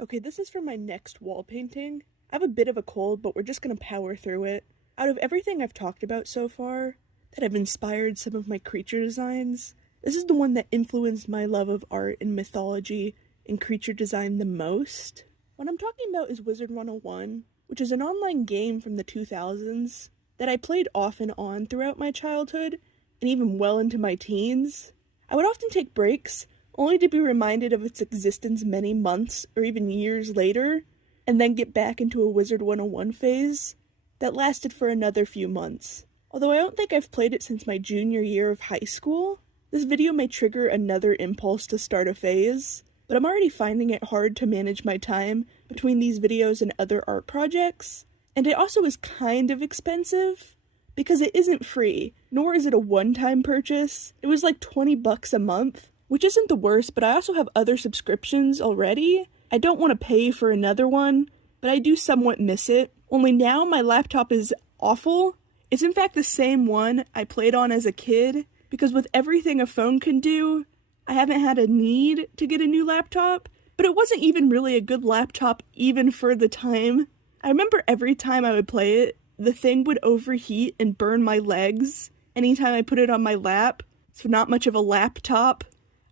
Okay, this is for my next wall painting. I have a bit of a cold, but we're just gonna power through it. Out of everything I've talked about so far, that have inspired some of my creature designs, this is the one that influenced my love of art and mythology and creature design the most. What I'm talking about is Wizard 101, which is an online game from the 2000s that I played off and on throughout my childhood and even well into my teens. I would often take breaks only to be reminded of its existence many months or even years later, and then get back into a Wizard 101 phase that lasted for another few months. Although I don't think I've played it since my junior year of high school, this video may trigger another impulse to start a phase, but I'm already finding it hard to manage my time between these videos and other art projects, and it also is kind of expensive, because it isn't free, nor is it a one-time purchase. It was like $20 a month, which isn't the worst, but I also have other subscriptions already. I don't want to pay for another one, but I do somewhat miss it. Only now my laptop is awful. It's in fact the same one I played on as a kid, because with everything a phone can do, I haven't had a need to get a new laptop, but it wasn't even really a good laptop even for the time. I remember every time I would play it, the thing would overheat and burn my legs anytime I put it on my lap, so not much of a laptop.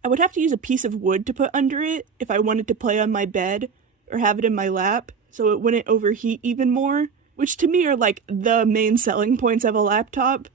I would have to use a piece of wood to put under it if I wanted to play on my bed or have it in my lap so it wouldn't overheat even more, which to me are like the main selling points of a laptop,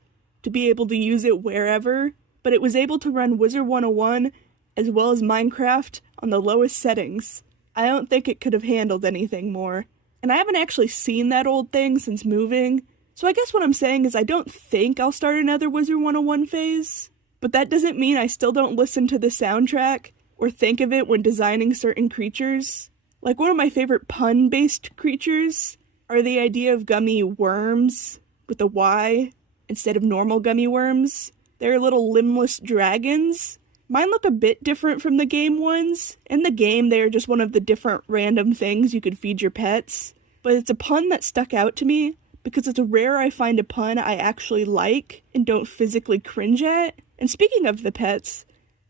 to be able to use it wherever. But it was able to run Wizard 101 as well as Minecraft on the lowest settings. I don't think it could have handled anything more. And I haven't actually seen that old thing since moving, so I guess what I'm saying is I don't think I'll start another Wizard 101 phase. But that doesn't mean I still don't listen to the soundtrack or think of it when designing certain creatures. Like one of my favorite pun-based creatures are the idea of gummy worms with a Y instead of normal gummy worms. They're little limbless dragons. Mine look a bit different from the game ones. In the game, they are just one of the different random things you could feed your pets. But it's a pun that stuck out to me because it's rare I find a pun I actually like and don't physically cringe at. And speaking of the pets,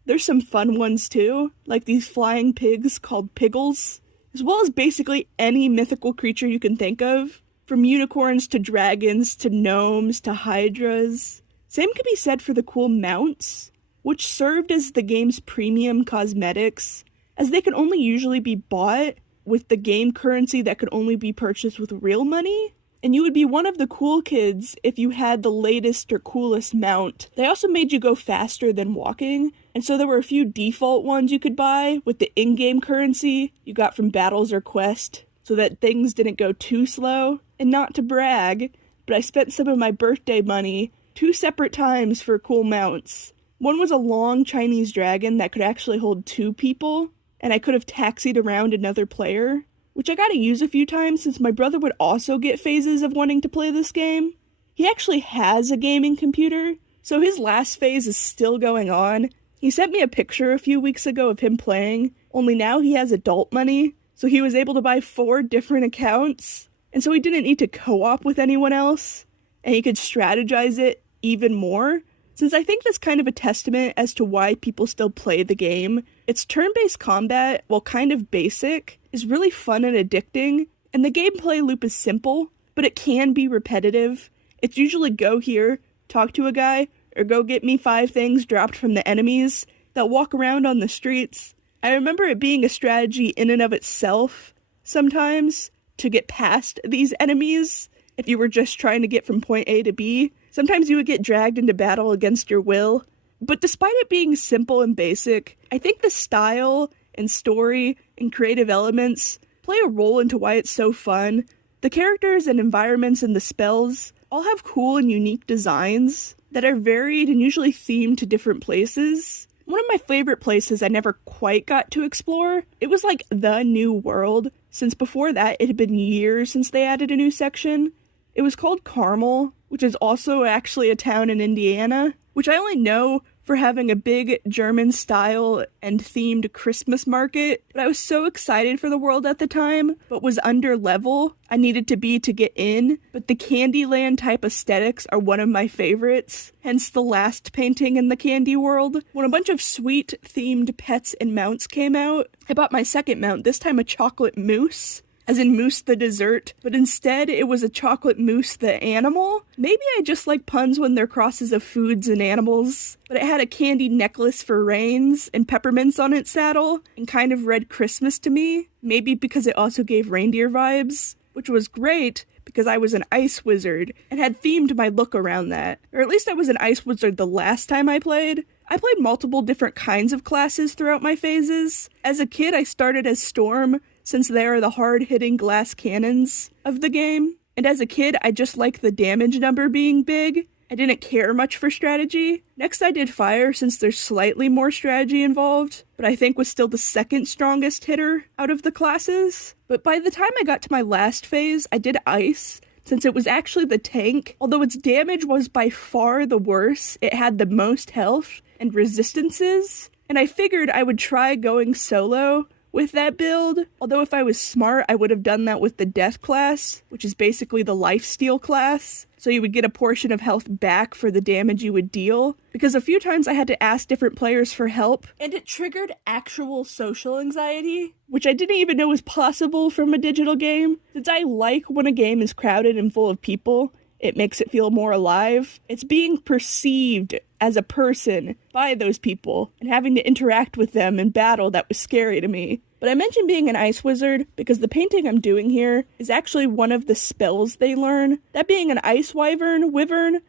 there's some fun ones too, like these flying pigs called Piggles, as well as basically any mythical creature you can think of, from unicorns to dragons to gnomes to hydras. Same could be said for the cool mounts, which served as the game's premium cosmetics, as they could only usually be bought with the game currency that could only be purchased with real money. And you would be one of the cool kids if you had the latest or coolest mount. They also made you go faster than walking, and so there were a few default ones you could buy with the in-game currency you got from battles or quest, so that things didn't go too slow. And not to brag, but I spent some of my birthday money 2 separate times for cool mounts. One was a long Chinese dragon that could actually hold 2 people, and I could have taxied around another player, which I gotta use a few times since my brother would also get phases of wanting to play this game. He actually has a gaming computer, so his last phase is still going on. He sent me a picture a few weeks ago of him playing, only now he has adult money, so he was able to buy 4 different accounts, and so he didn't need to co-op with anyone else, and he could strategize it even more. Since I think that's kind of a testament as to why people still play the game. Its turn-based combat, while kind of basic, is really fun and addicting, and the gameplay loop is simple, but it can be repetitive. It's usually go here, talk to a guy, or go get me 5 things dropped from the enemies that walk around on the streets. I remember it being a strategy in and of itself, sometimes, to get past these enemies, if you were just trying to get from point A to B. Sometimes you would get dragged into battle against your will. But despite it being simple and basic, I think the style and story and creative elements play a role into why it's so fun. The characters and environments and the spells all have cool and unique designs that are varied and usually themed to different places. One of my favorite places I never quite got to explore, it was like the new world, since before that it had been years since they added a new section. It was called Carmel, which is also actually a town in Indiana, which I only know for having a big German style and themed Christmas market, but I was so excited for the world at the time, but was under level I needed to be to get in. But the Candyland type aesthetics are one of my favorites, hence the last painting in the candy world. When a bunch of sweet themed pets and mounts came out, I bought my second mount, this time a chocolate mousse, as in Moose the dessert, but instead it was a chocolate mousse the animal. Maybe I just like puns when they're crosses of foods and animals, but it had a candy necklace for reins and peppermints on its saddle, and kind of read Christmas to me, maybe because it also gave reindeer vibes, which was great because I was an ice wizard and had themed my look around that. Or at least I was an ice wizard the last time I played. I played multiple different kinds of classes throughout my phases. As a kid, I started as Storm, since they are the hard-hitting glass cannons of the game. And as a kid, I just liked the damage number being big. I didn't care much for strategy. Next I did Fire, since there's slightly more strategy involved, but I think was still the second strongest hitter out of the classes. But by the time I got to my last phase, I did Ice, since it was actually the tank. Although its damage was by far the worst, it had the most health and resistances, and I figured I would try going solo with that build, although if I was smart, I would have done that with the Death class, which is basically the Lifesteal class, so you would get a portion of health back for the damage you would deal, because a few times I had to ask different players for help, and it triggered actual social anxiety, which I didn't even know was possible from a digital game, since I like when a game is crowded and full of people. It makes it feel more alive. It's being perceived as a person by those people and having to interact with them in battle that was scary to me. But I mentioned being an ice wizard because the painting I'm doing here is actually one of the spells they learn. That being an ice wyvern,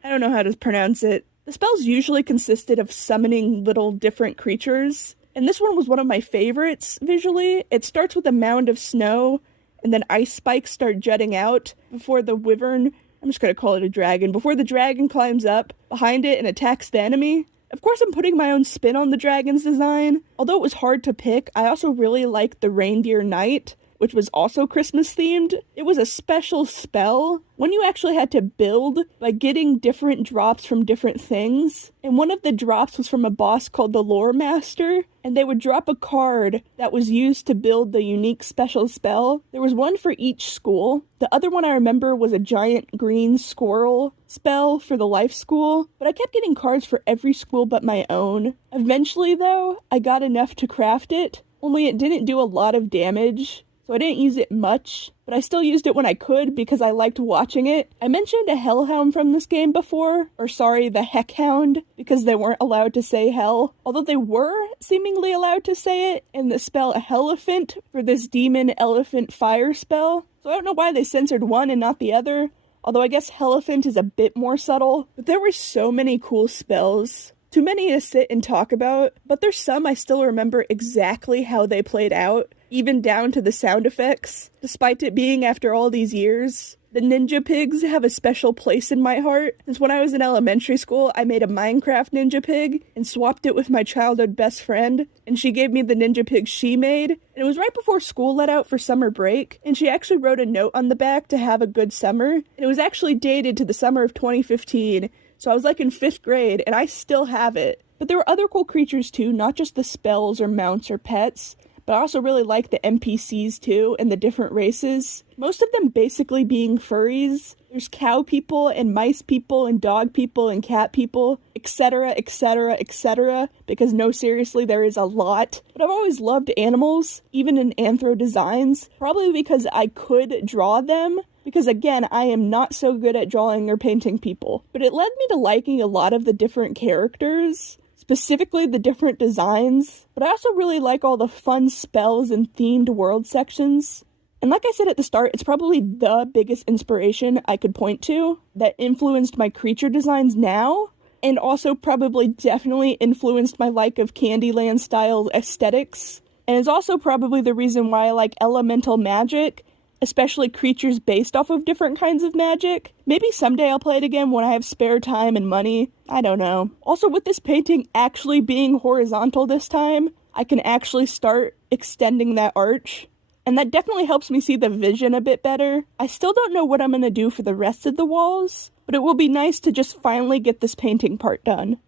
I don't know how to pronounce it. The spells usually consisted of summoning little different creatures, and this one was one of my favorites visually. It starts with a mound of snow, and then ice spikes start jutting out before the wyvern, I'm just going to call it a dragon, before the dragon climbs up behind it and attacks the enemy. Of course, I'm putting my own spin on the dragon's design. Although it was hard to pick, I also really liked the Reindeer Knight, which was also Christmas themed. It was a special spell, one you actually had to build by getting different drops from different things. And one of the drops was from a boss called the Lore Master, and they would drop a card that was used to build the unique special spell. There was one for each school. The other one I remember was a giant green squirrel spell for the life school, but I kept getting cards for every school but my own. Eventually, though, I got enough to craft it, only it didn't do a lot of damage, so I didn't use it much, but I still used it when I could because I liked watching it. I mentioned a Hellhound from this game before, or sorry, the Heckhound, because they weren't allowed to say hell, although they were seemingly allowed to say it in the spell Hellephant for this demon elephant fire spell. So I don't know why they censored one and not the other, although I guess Hellephant is a bit more subtle. But there were so many cool spells. Too many to sit and talk about, but there's some I still remember exactly how they played out, even down to the sound effects, despite it being after all these years. The Ninja Pigs have a special place in my heart, since when I was in elementary school, I made a Minecraft Ninja Pig and swapped it with my childhood best friend, and she gave me the Ninja Pig she made, and it was right before school let out for summer break, and she actually wrote a note on the back to have a good summer, and it was actually dated to the summer of 2015, so I was like in 5th grade, and I still have it. But there were other cool creatures too, not just the spells or mounts or pets, but I also really like the NPCs too, and the different races. Most of them basically being furries. There's cow people, and mice people, and dog people, and cat people, etc, etc, etc, because no, seriously, there is a lot. But I've always loved animals, even in Anthro designs, probably because I could draw them, because again, I am not so good at drawing or painting people. But it led me to liking a lot of the different characters, specifically the different designs, but I also really like all the fun spells and themed world sections. And like I said at the start, it's probably the biggest inspiration I could point to that influenced my creature designs now, and also probably definitely influenced my like of Candyland style aesthetics. And it's also probably the reason why I like elemental magic, especially creatures based off of different kinds of magic. Maybe someday I'll play it again when I have spare time and money. I don't know. Also, with this painting actually being horizontal this time, I can actually start extending that arch. And that definitely helps me see the vision a bit better. I still don't know what I'm going to do for the rest of the walls, but it will be nice to just finally get this painting part done.